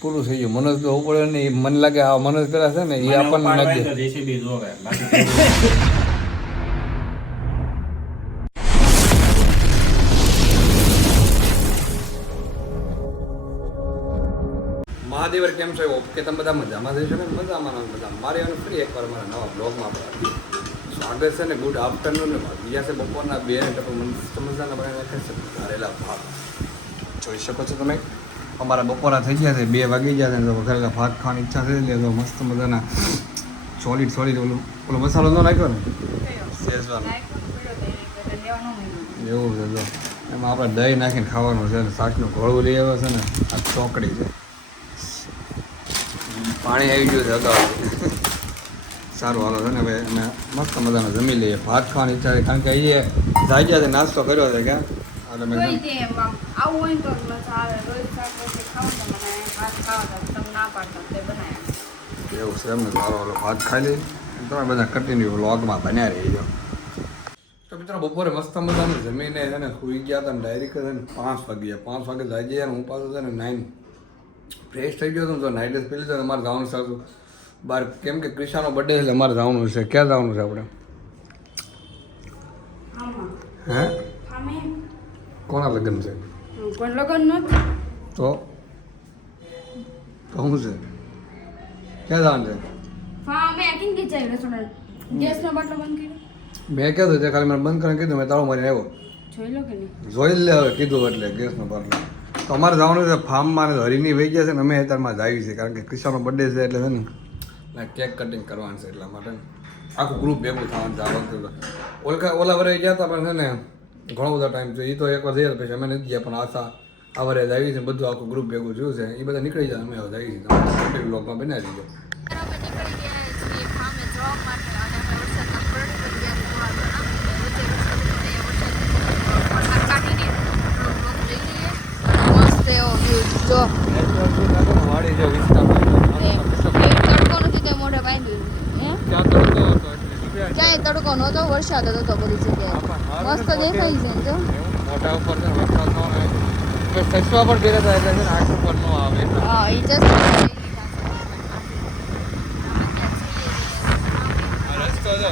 પૂરું થઈ ગયું. મનોજ તો પડે નહીં, મને લાગે આ મનોજ પેલા છે ને એ આપણને લાગે મહાદેવર કેમ છો? ઓકે, તમે બધા મજામાં જઈશો ને? મજામાં બધા મારી અને ફરી એકવાર મારા નવા બ્લોગમાં આપણે સ્વાગત છે ને. ગુડ આફ્ટરનૂન ને બીજા છે બપોરના 2 ને સમજદારના બનાવી નાખે છે વઘારેલા ભાત. જોઈ શકો છો તમે, અમારા બપોરા થઈ ગયા છે, 2 વાગી ગયા છે. તો વઘારેલા ભાત ખાવાની ઈચ્છા થઈ એટલે તો મસ્ત મજાના સોલિડ ઓલો મસાલો ન નાખ્યો ને શેઝવાન એવું છે. જો એમાં આપણે દહીં નાખીને ખાવાનું છે ને શાકનું ઘોળું લઈ આવ્યો છે ને આ ચોકડી છે. પાણી આવી ગયું છે અગાઉ. સારું હાલો છે ને ભાઈ, અમે મસ્ત મજાનો જમી લઈએ. ભાત ખાવાની ઈચ્છા છે કારણ કે અહીંયા જાગ્યા છે, નાસ્તો કર્યો છે ક્યાં એટલે મેં એવું છે. એમને સારો હાલો ભાત ખાઈ લઈએ. તમે બધા કન્ટિન્યુ વ્લોગમાં બન્યા રહી જાઓ. તો મિત્રો બપોરે મસ્ત મજાનું જમીને છે ને સુઈ ગયા હતા ને ડાયરેક્ટ છે ને 5 વાગ્યા જાગી ગયા. હું પાછું છે ને 9 ફ્રેશ થઈ ગયો હતો તો નાઇટ ડ્રેસ પહેરી લીધો. અમારે જવાનું સારું બહાર કેમ કે ક્રિશાનો બર્થડે એટલે અમારે જવાનું છે. ક્યાં જવાનું છે આપણે? હે કોના લગ્ન છે? કોણ લગ્ન નથી તો શું છે? ક્યાં જવાનું છે? મેં કીધું છે ખાલી મને બંધ કરીને કીધું, મેં તાળું મારીને આવ્યો. જોઈ લે હવે કીધું એટલે ગેસનો બાટલો. તો અમારે જવાનું છે ફાર્મમાં ને હરીની વહી ગયા છે ને અમે અત્યારમાં જ આવી છે કારણ કે ક્રિશાનો બર્થડે છે એટલે છે ને કેક કટિંગ કરવાનું છે એટલા માટે આખું ગ્રુપ ભેગું થવાનું છે. આ વખતે ઓલા વરે ગયા હતા પણ છે ને ઘણો બધો ટાઈમ છે. એ તો એકવાર જઈએ પછી અમે નથી ગયા, પણ આ વરે જ આવી છે. બધું આખું ગ્રુપ ભેગું જોયું છે. એ બધા નીકળી જાય, અમે હવે આવી છીએ. બ્લોગમાં બનાવી દીધો. ક્યાંય તડકો નહોતો, વરસાદ હતો બધી જગ્યાએ. મસ્ત દેખાય છે જો મોટા ઉપર છે વરસાદ નો આવે સસ્વા પણ પહેલા થાય એટલે છે ને 8 ઉપર નો આવે. હા એ જસ્ટ રસ્તો છે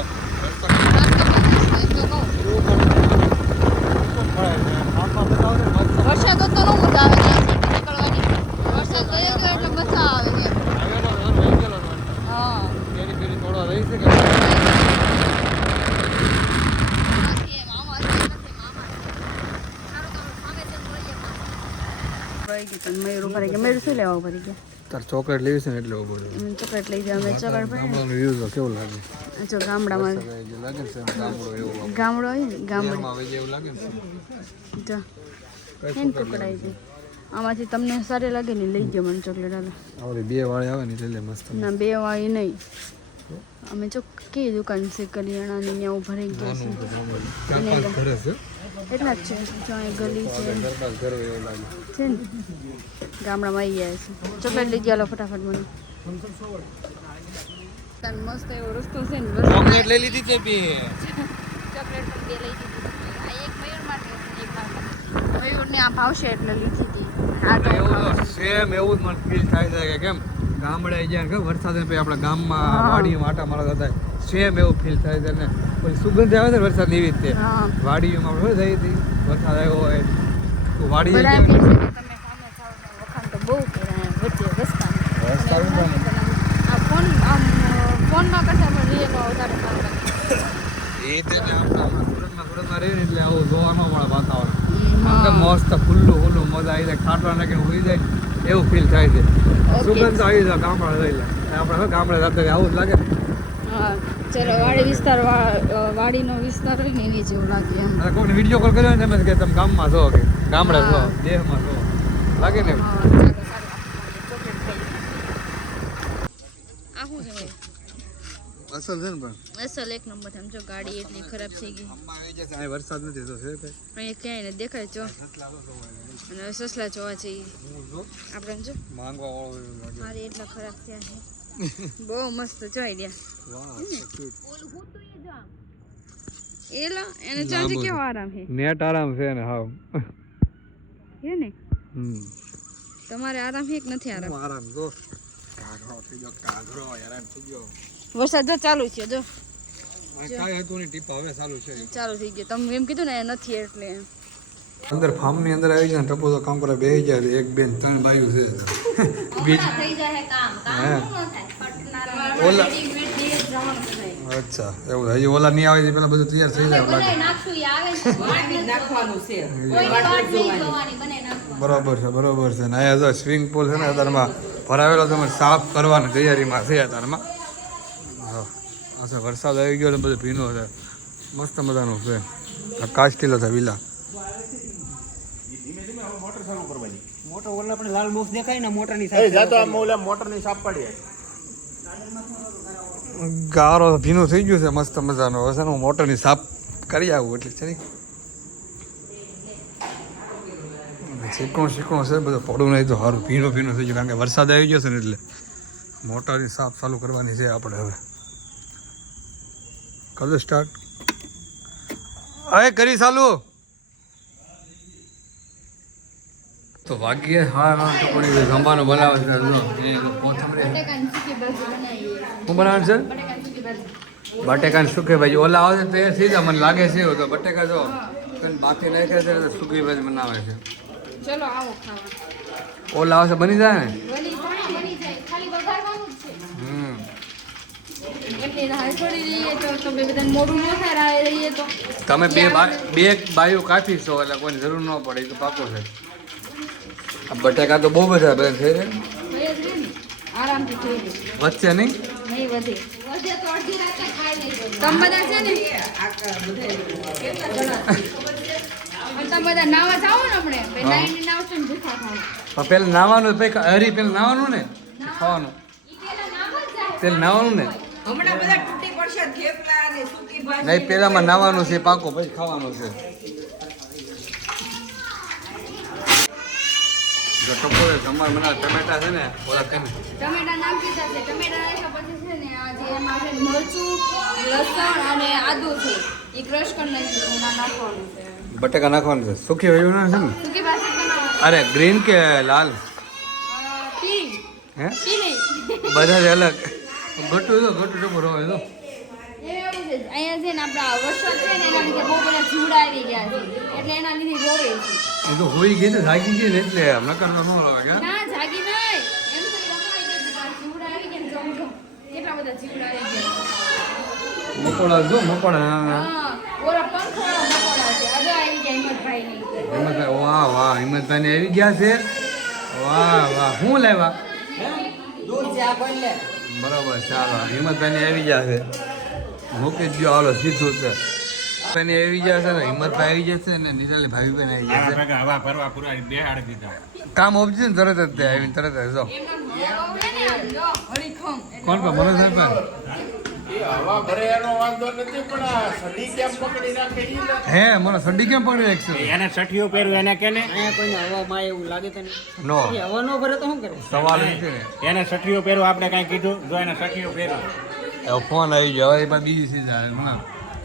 વરસાદ હતો નો મજા આવે નીકળવાની. વરસાદ ગયો ગયો એટલે મજા આવે છે. હા થોડો રહી છે કે તાર ચોકલેટ લેવી છે ને એટલે ઉભો રહ્યો. ચોકલેટ લઈ જાવ. ચોકલેટ વ્યૂ તો કેવું લાગે? જો ગામડામાં લાગે છે ગામડો એવું ગામડો હોય ને ગામડું એવું લાગે ને જો હેન પકડાય છે. આમાંથી તમને સારી લાગે ને લઈ જાઓ મને ચોકલેટ. હાલો આવડી 2 વાળી આવે ને એટલે મસ્ત. ના 2 વાળી નહીં. અમે જો કઈ દુકાન છે કરિયાણાની ત્યાં ભરાઈ ગયા છે એટલા જ છે. જો અહીં ગલી છે છે ને ગામડામાં આવી ગયા છે. ચોકલેટ લઈ ગયા ફટાફટ મને. મસ્ત એવો રસ્તો છે ને. ચોકલેટ લઈ લીધી છે બી. ચોકલેટ પણ 2 લઈ દીધી. આ એક મયુર માટે એક માટે. મયુરને આ ભાવશે એટલે લીધી હતી. આ તો એવું સેમ એવું જ મને ફીલ થાય છે કે કેમ ગામડે ગયા કે વરસાદ પછી આપણા ગામમાં વાડીમાં આટા મારતા હતા સેમ એવું ફીલ થાય છે. ને પછી સુગંધ આવે છે વરસાદ એવી રીતે વાડીમાં આપણે થઈ હતી વરસાદ આવ્યો હોય તો વાડી તમે સામે જાઓ વખાણ તો બહુ કર્યા વચ્ચે રસ્તા આ ફોનમાં કરતા પણ રિયલમાં વધારે સારું લાગે. એ રીતે સુરતમાં રહે ને એટલે આવું જોવા ન મળે વાતાવરણ. મસ્ત ખુલ્લું મજા આવી જાય. ખાટલા નાખીને હોઈ જાય એવું ફીલ થાય છે. સુગંધ આવી જાય ગામડા લઈ લે આપણે હવે ગામડે જતા આવું જ લાગે ને. હા ચલો વાડી વિસ્તાર વાડીનો વિસ્તાર હોય ને એની જેવું લાગે એમ. કોઈને વિડીયો કોલ કર્યો ને એમ કે તમે ગામમાં છો કે ગામડે છો દેહમાં છો લાગે ને. અસલ છે ને પણ અસલ એક નંબર. આમ જો ગાડી એટલી ખરાબ થઈ ગઈ. આ વરસાદ નથી તો છે અહીંયા ક્યાંય ને દેખાય જો. અને સસલા જોવા જઈએ આપણે જો માંગવા વાળો મારે એટલા ખરાબ થયા છે. બહુ મસ્ત જોઈ રહ્યા. એલા એને ચાંદી કેવો આરામ છે. નેટ આરામ છે ને હાવ હે ને તમારે આરામ છે કે નથી આરામ? આરામ જો કાગરો થઈ ગયો કાગરો હેરાન થઈ ગયો. વરસાદ જો ચાલુ છે જો. કાંઈ હતું નહીં ટીપા હવે ચાલુ છે. ચાલુ થઈ ગયો. તમે એમ કીધું ને નથી એટલે. અંદર ફાર્મની અંદર આવી જાય ને ટપુ તો કામ કરે બેસી જાય. એક બેન ત્રણ બાયું છે બીજ થઈ જાય કામ હે ન થાય પટનારા ઓલા રેડીમેડ દે જવાનું છે. અચ્છા એવું હજી ઓલા નહીં આવે છે પેલા બધું તૈયાર થઈ જાય લાગે. બનાઈ નાખશું ઈ આવે છે વાટી નાખવાનું છે કોઈ વાત નહીં જોવાની બનાઈ નાખવાનું. બરોબર છે ને અહીંયા જો સ્વિમિંગ પુલ છે ને અત્યારમાં ભરાવેલો તમે સાફ કરવાની તૈયારીમાં છે અત્યારમાં. હા આ વરસાદ આવી ગયો ને બધું ભીનો છે મસ્ત મજાનું છે. આ કાસ્ટીલો છે વિલા. મોટો ઓલા પણ લાલ બોક્સ દેખાય ને મોટરની સાથે જાતો આ મોલા મોટરની સાપ પડી ગારો ભીનું થઈ ગયું છે મસ્ત મજાનો. હવે છે ને હું મોટરની સાફ કરી આવું એટલે છે ને શીકણું છે બધું પડું નહીં તો સારું ભીનું થઈ ગયું કારણ કે વરસાદ આવી ગયો છે ને એટલે મોટરની સાફ ચાલુ કરવાની છે આપણે. હવે કરો સ્ટાર્ટ. હવે કરી ચાલુ તો વાગીએ. હા ટુકડી જમવાનું બનાવે છે કોથમરી બટેકાની સૂકી ભાજી બનાવીએ. શું બનાવે છે? બટેકાની સૂકી ભાજી. બટેકાની સૂકી ભાજી ઓલા આવે છે તે સીધા મને લાગે છે એવું તો બટેકા જો બાકી નાખે છે તો સૂકી ભાજી બનાવે છે. ચલો આવો ખાવા. ઓલા આવે છે બની જાય ને. બની જાય ખાલી વઘારવાનું જ છે. હમ એટલે રાહ છોડી દઈએ તો બે બધાને મોઢું ન થાય રાહ રહીએ તો. તમે બે બાયું કાફી છો એટલે કોઈની જરૂર ન પડે એ તો પાકો છે. આ બટેકા તો બહુ બધા છે થઈ જ રહે ને આરામથી થઈ જાય. વચ્ચે નહીં નહીં વધે તો અડધી રાતે ખાઈ લઈશું. તમે બધા છે ને તમે બધા નાવા જાઓ ને આપણે પહેલા એની નાવશું ને ભૂખા ખાવા. પણ પેલા નાવાનું હરી પેલા નાવાનું ને ખાવાનું ઈ પેલા નાવા જ જાય. પેલા નાવાનું ને હમણાં બધા તૂટી પડશે થેપલા અને સૂકી ભાજી નહીં પેલામાં નાવાનું છે પાકો પછી ખાવાનું છે. જો ટપોરે જમવા મને ટમેટા છે ને ઓલા કેમ ટમેટા નાખી દીધા છે. ટમેટા નાખ્યા પછી છે ને આ જે એમાં આપણે મરચું લસણ અને આદુ છે એ ક્રશ કરી નાખ્યું છે એમાં નાખવાનું છે. બટેકા નાખવાનું છે સુકી વેયું ના છે ને. સૂકી ભાજી બનાવવાની. અરે ગ્રીન કે લાલ પીળી હે પીળી બધા જ અલગ ગટું ટપો રહે તો એવું છે. અહીંયા છે ને આપણા વરસાદ છે ને એના લીધે બહુ બધા જીવડા આવી ગયા છે એટલે એના લીધે રોવે છે. એ તો હોઈ ગઈ તો જાગી ગઈ ને એટલે નકર તો ન લાગે કે ના જાગી નહીં એમ તો રમાઈ ગયું જીવડા આવી ગયા ને જમ કેટલા બધા જીવડા આવી ગયા. મકોડા જો મકોડા હા ઓરા પંખવાળા મકોડા છે હવે આવી ગયા હિંમતભાઈ ની. હિંમતભાઈ વાહ હિંમતભાઈ ને આવી ગયા છે. વાહ શું લેવા દૂધ ચા બન લે બરાબર ચાલો હિંમતભાઈ ને આવી ગયા છે. મૂકી જ હાલો સીધું છે ભાઈ આવી ગયા છે ને હિંમતભાઈ આવી જશે ને નિરાલી ભાઈ બેન આવી જશે. હવા ફરવા પૂરા બેહાડી દીધા. કામ ઉપજે ને તરત જ તે આવીને તરત જ જો એમના મોળો હે ને લો હરીખમ કોણ કો મને સાહેબ હવા ભરે એનો વાંધો નથી પણ આ સડી કેમ પકડી રાખે ઈ નથી. હે મને સડી કેમ પડી એકસો એને સઠિયો પહેર્યું એને કેને અહીંયા કોઈને હવામાં એવું લાગે તને નો એ હવા ન ભરે તો શું કરે સવાલ નથી ને એને સઠિયો પહેર્યો આપણે કાંઈ કીધું જો એને સઠિયો પહેર્યો હવે ફોન આવી ગયો હવે એ પાછી બીજી સીઝ આવે મને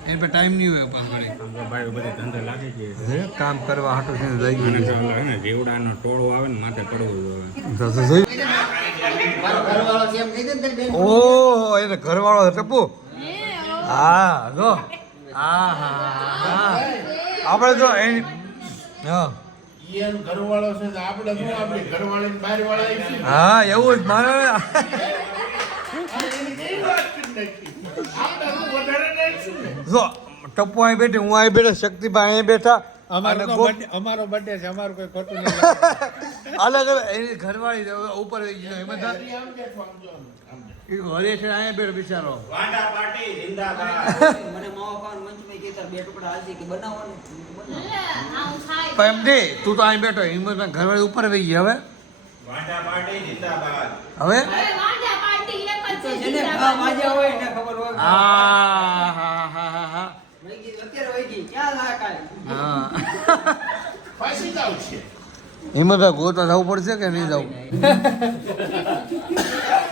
એને પર ટાઈમ નહીં હોય પાછો ઘડી ભાઈ બધે ધંધે લાગી જાય હે કામ કરવા હાટું છે લઈ અને ગયું તો હે ને જીવડાનો ટોળો આવે ને માથે પડવું આવે. ઘરવાળો જેમ કહી દે ને તારી બેન ઓહો એને ઘરવાળો છે ટપુ હા જો હા આપણે જો એની હા ઈ ઘરવાળો છે તો આપણે શું આપણી ઘરવાળી બહાર વાળા હા એવું જ મારે જો ટપ્પુ અહીં બેઠી હું અહીં બેઠા શક્તિભાઈ અહીં બેઠા અને અમારો બર્થડે છે અમારું કોઈ ખોટું નહીં. અલગ અલગ એની ઘરવાળી છે, ઉપર વહી ગયો એમાં તો હરેશ અહીંયા બેઠો બિચારો મને માવો ખાવાનું મન થયું કે તાર બે ટુકડા હાલજી કે બનાવવાનું પણ એમ દે તું તો અહીં બેઠો હિંમતભાઈ ઘરવાળી ઉપર વહી ગઈ હવે હવે વાંડા પાર્ટી એક જ છે જેને વાજ્યા હોય એને ખબર હોય હા વહી ગઈ અત્યારે વહી ગઈ ક્યાં લાગ કાય હા ફાંસી જાવ છે. હિંમતભાઈ ગોતા જવું પડશે કે નહીં જવું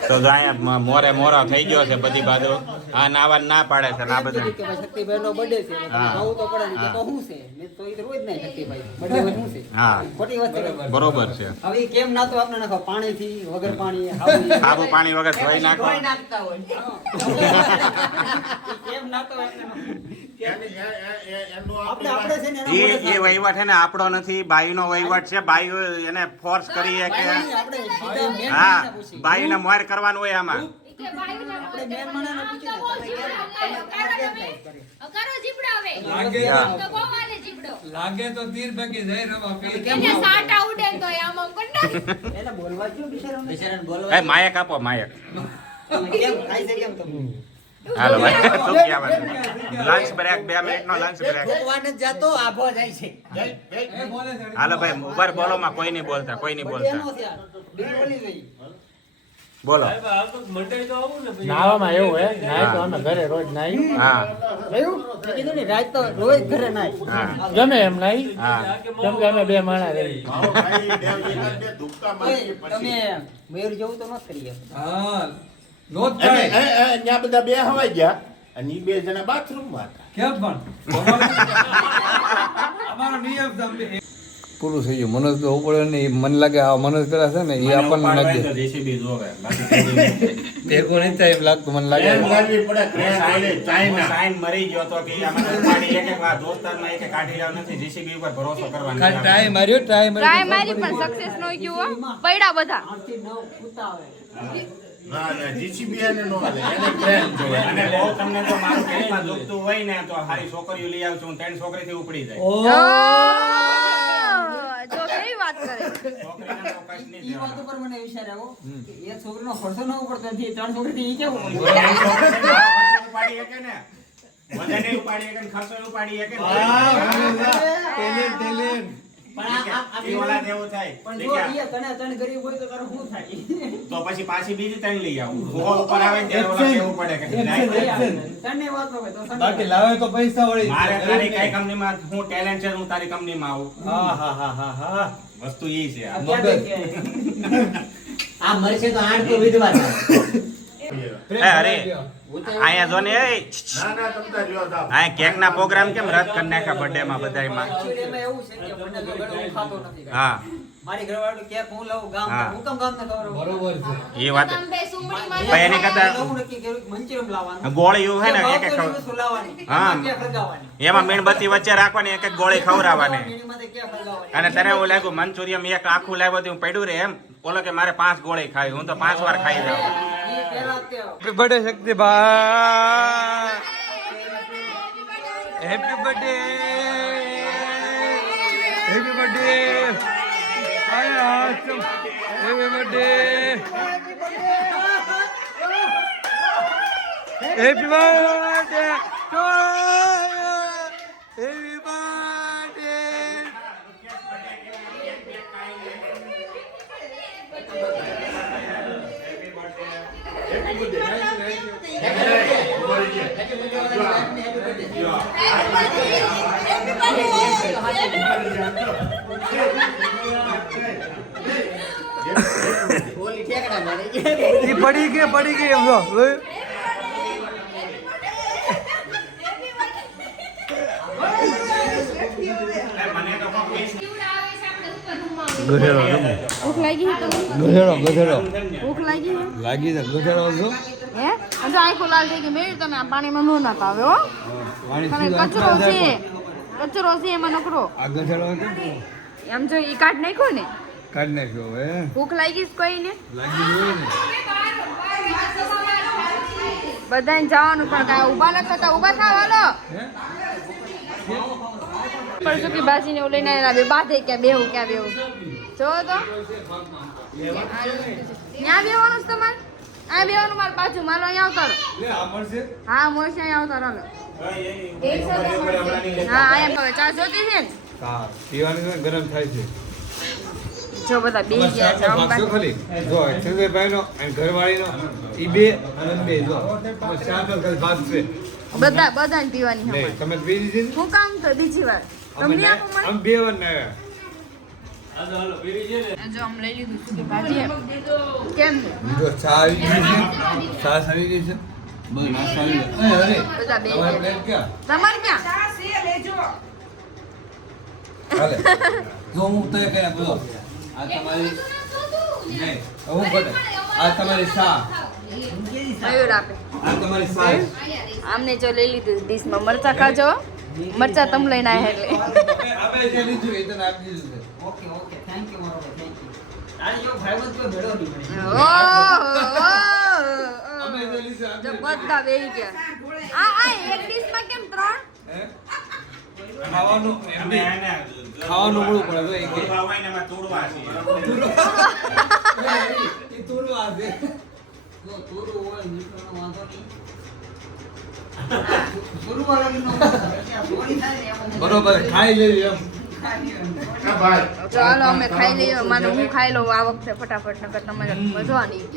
તો જો અહીંયા મોરે મોરો થઈ ગયો છે બધી બાજુ. આ નાવા ના પાડે છે ને આ બધા. કે ભાઈ શક્તિભાઈ નો બર્થડે છે હા. ખાવું તો પડે ને તો શું છે મેં તો ઈ રોજ નહીં શક્તિભાઈ બર્થડે હોય શું છે હા ખોટી વાત છે બરોબર છે. હવે ઈ કેમ ના તો આપણે નાખો પાણી થી વગર પાણી આવું આબુ પાણી વગર ધોઈ નાખો. નાખતા હોય કેમ ના તો આપણે આપણે છે ને એ વહીવટ છે ને આપણો નથી, બાઈનો વહીવટ છે. બાઈઓ એને ફોર્સ કરીએ કે આપણે સીધા મેન હા માણસને પૂછીએ. બાઈને મોર કરવાનું હોય આમાં. આપણે મેન માણસને પૂછીએ ને, તમે કેમ થાય કરે? કરો જીબડો હવે લાગે તો ગોવાલે જીબડો લાગે તો તીર ભાગી જાય રવા પી. એને સાટા ઉડે તો આમ આમ કંડા એને બોલવા ક્યું બિચારાને? બિચારાને એ બોલવા માયક આપો માયક. કેમ થાય છે કેમ તમે? હાલો ભાઈ શું કહેવાનું? લંચ બ્રેક 2 મિનિટનો લંચ બ્રેક. ભગવાન જ જાતો આભો જાય છે. હાલો ભાઈ ઉપર બોલો માં કોઈ નહીં બોલતા, કોઈ નહીં બોલતા. એનો છે આ. બે બોલી ગઈ. બોલો. નાવામાં એવું હે નાય તો અમે ઘરે રોજ નાઈ હા જોયું? મેં કીધું ને રાત તો રોજ ઘરે નાય. હા ગમે એમ નાઈ હા કેમ કે અમે બે માણા રહી ઓય, તમે મયુર જેવું તો ન કરીએ. હા નોટ અને થાય ત્યાં બધા બે હવાઈ ગયા અને ઈ 2 જણા બાથરૂમમાં હતા. કેમ પણ અમારો નિયમ છે પૂરું થઈ ગયું. મનોજ તો ઉપડે ને ઈ મને લાગે આ મનોજ પેલા છે ને એ આપણને લાગે ભેગો નહીં થાય એમ લાગતું મને લાગે. ટ્રેન કરવી પડે, ટ્રેન આલે ચાઇના. સાઈન મરી ગયો તો કે આમાં ઉપાડી એક એક વાર દોસ્તારમાં એક એક કાઢી લાવ નથી. જીસીબી ઉપર ભરોસો કરવાનો ખાલી ટ્રાય માર્યો ટ્રાય ટ્રાય માર્યો મારી પણ સક્સેસ ન ગયું હો પડ્યા બધા 8 થી 9 ઉતા આવે. ના ના જીસીબી એને નો હાલે, એને ટ્રેન જોઈએ. અને બહુ તમને જો મારું પેટમાં દુખતું હોય ને તો હારી છોકરીઓ લઈ આવશું. હું 3 છોકરીથી ઉપડી જાય. જો કેવી વાત કરે છોકરીને તો કઈ નહીં ઈ વાત દેવાનું. ઉપર મને વિચાર આવ્યો કે એક છોકરીનો ખર્ચો ન ઉપડતો નથી, 3 છોકરીથી ઈ કેવું? ખર્ચો ઉપાડી શકે ને બધાને ઉપાડી શકે ને ખર્ચો ઉપાડી શકે ને. પણ ઈ ઓલા જેવું થાય. પણ જો ઈ તને તને ગરીબ હોય તો તારું શું થાય? તો પછી પાછી બીજી 3 લઈ આવું. ભૂખો ઉપર આવે ને ત્યારે ઓલા કેવું પડે કે તને વાત હોય તો સમજ. બાકી લાવે તો પૈસા વળી મારે તારી કઈ કંપનીમાં હું ટેલેન્ટ છે હું તારી કંપનીમાં આવું. હા હા હા હા હા વસ્તુ ઈ છે આ. આ ક્યાં દેખે? આ મરશે તો 8 તો વિધવા થાય. એ અરે અહીંયા જો ને એ ના ના તમતા રહ્યો હતા. અહીંયા કેક ના પ્રોગ્રામ કેમ રદ કરી નાખ્યા બર્થડે માં બધાયમાં. Actually એમાં એવું છે કે મને તો ઘરે હું ખાતો નથી કાંઈ. હા મારી ઘરવાળું કેક હું લઉં ગામ હા. હું કેમ ગામને ખવડાવું? બરોબર છે એ વાત અંબે સુમડી ભાઈ માં એની કરતા લઉં નક્કી કર્યું કે મંચુરિયન લાવવાનું. ગોળીયું હે ને એક એક ભાવતો વસ્તુ લાવવાની. હા. એમાં કેક લગાવવાની. એમાં મીણબત્તી વચ્ચે રાખવાની એક એક ગોળી ખવડાવવાની. એમાં કેક લગાવવાની. અને તને એવું લાગ્યું મંચુરિયમ એક આખું લાવ્યો હતું પડ્યું રે એમ બોલો કે મારે 5 ગોળી ખાવી. હું તો 5 વાર ખાઈ જાઉં. ઈ પહેલા તે happy birthday Shaktibhai happy birthday happy birthday happy birthday happy birthday to happy birthday ઓલી ઠેકડા મારી. એ પડી ગઈ એમ જો મને તો કોક વીસ આવે છે આપણે ઉપર ઘુમાવે ગધેડો ભૂખ લાગી છે તમને ગધેડો ભૂખ લાગી છે લાગી છે ગધેડો જો હે અને જો આંખો લાલ થઈ ગઈ મેળ તમે આ પાણીમાં ન નાતા આવે હો તમે કચરો છે એમાં નકરો આ ગધેડો કેમ એમ જો ઈ કાઢ નાખ્યો ને કાઢી નાખ્યો હવે ભૂખ લાગી છે કોઈને લાગી હોય ને બધાને જવાનું પણ કાંઈ ઊભા ન થતા ઊભા થાવ હાલો હે પણ શું કે બાજીને એવું લઈને આવેલા બે બાધે ક્યાં બેહું જો તો ત્યાં બેવાનું છે તમારે આ બેવાનું મારે બાજુ મારો અહીંયા આવતારો લે આ મળશે હા મળશે અહીંયા આવતારો હાલો હા અહીંયા હવે ચા જોતી છે ને હા પીવાની છે ને ગરમ થાય છે જો બધા બે ગયા છે આમ ભાગશો ખાલી જો ચંદ્રભાઈ નો અને ઘરવાળીનો ઈ બે અને બે જો ચાર ખાલી ભાગ છે બધાને પીવાની નહીં હમણાં તમે પી દીધી ને? હું કામ તો બીજી વાર અમે તમને આપો મને આમ બે વાર ના આવ્યા જો આમ લઈ લીધું છે કે ભાજી કેમ છે બીજો ચા આવી ગઈ છે છાશ આવી ગઈ છે બધું નાસ્તો આવી ગયો અરે બધા બે તમારે પ્લેટ ક્યાં તમારે ક્યાં હાલે જો હું તય કર્યા બોલો આ તમારી નહીં હું બટે આ તમારી શા મયુર આપે આ તમારી સાસ આમને જો લઈ લીધું ડીશમાં મરચા ખાજો મરચા તમ લઈને આવ્યા એટલે આપણે જે લીધું એ તને આપી દીધું છે અમે જે લીધું જો બધા બેહી ગયા આ એક ડીશમાં કેમ ત્રણ હે ખાવાનું એમને ખાવાનું મળવું પડે તો એક તોડવા હોય ને એમાં તોડવા છે. એ તોડું આ છે બરોબર ખાઈ લેવી એમ ના ભાઈ ચાલો અમે ખાઈ લઈએ માનો હું ખાઈ લઉં આ વખતે ફટાફટ નકર તમારે મજા નહીં